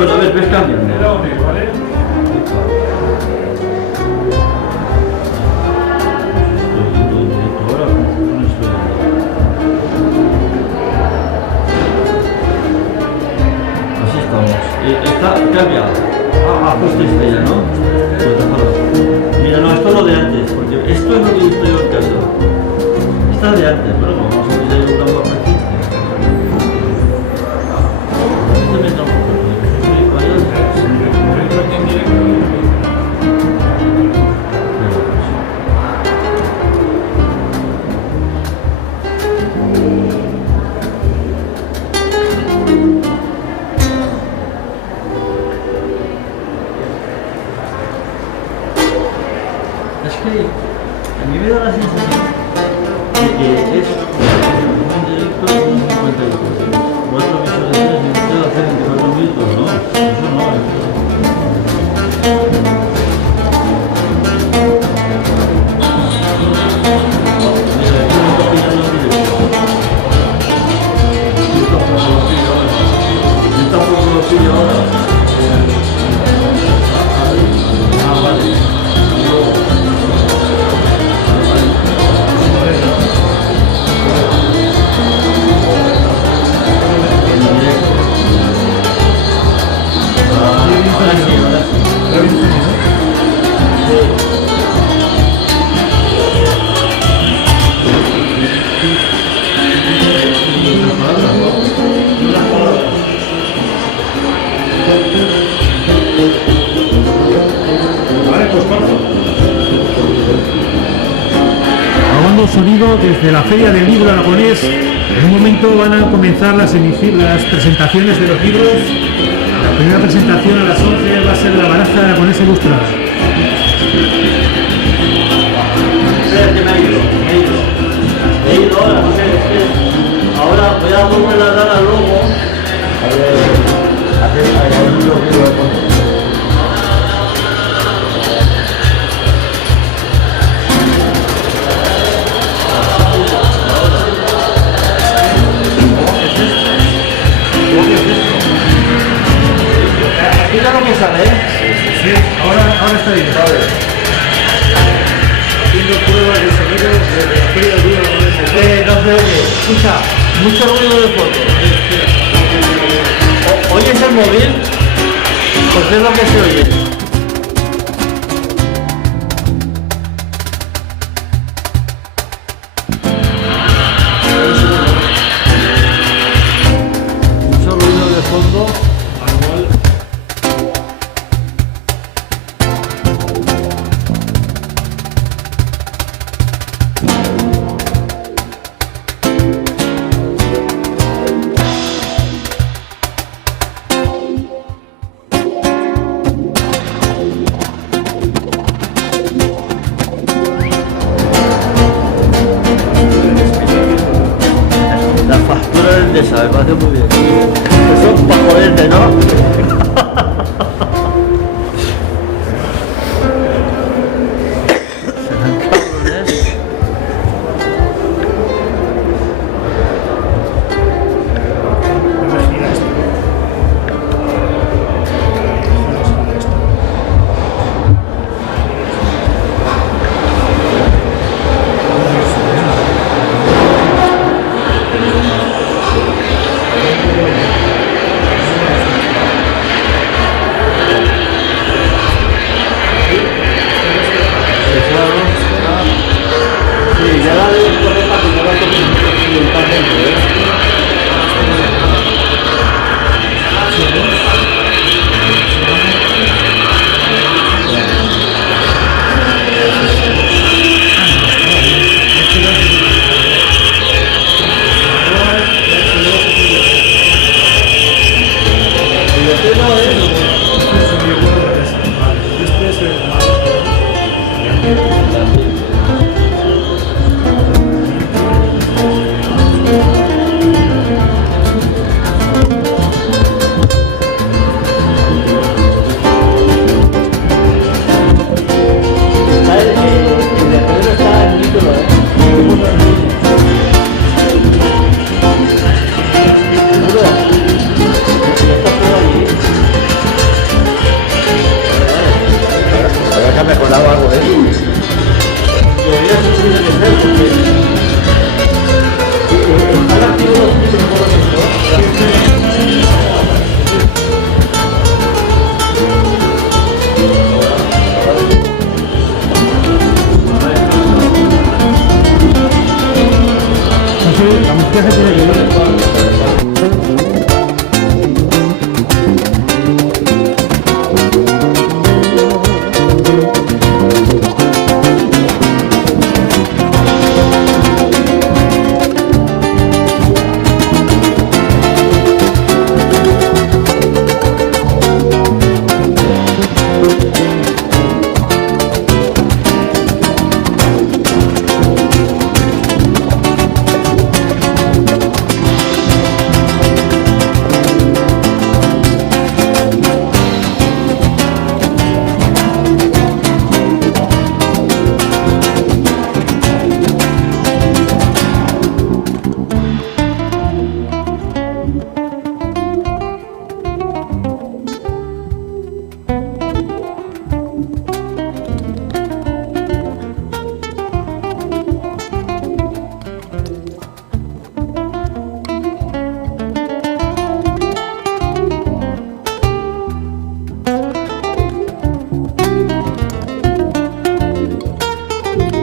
Bueno, a ver, ves cambiando. Era único, ¿vale? Así estamos. Está cambiado. Ah, puesto estrella, ¿no? Pues déjalo. Mira, no, esto es lo de antes, porque esto es lo que he visto yo en casa. Está de antes, pero como vamos a ver si hay un campo aquí. Este me está un poco. Es que a mí me da la sensación de que es un directo de 50 minutos. 4 visualizaciones y usted hace 24 minutos, no, eso no es. Mira, aquí me está pillando el directo. Yo tampoco lo pillo ahora. Ah, vale. Grabando sonido desde la Feria del Libro Aragonés. En un momento van a comenzar las presentaciones de los libros. La primera presentación a las 11 va a ser la Baraja Aragonesa Ilustrada. Que me he ido ahora, no sé, es que ahora voy a volver a dar al logo. A ver, hay un libro de fondo. Mira lo que sale, ¿eh? Sí, ahora está bien. Haciendo pruebas de sonido desde la Feria del Libro Aragonés. No se oye. Escucha, mucho ruido de fondo. ¿Oyes el móvil? Pues es lo que se oye. Mucho ruido de fondo. ya se tiene que ir.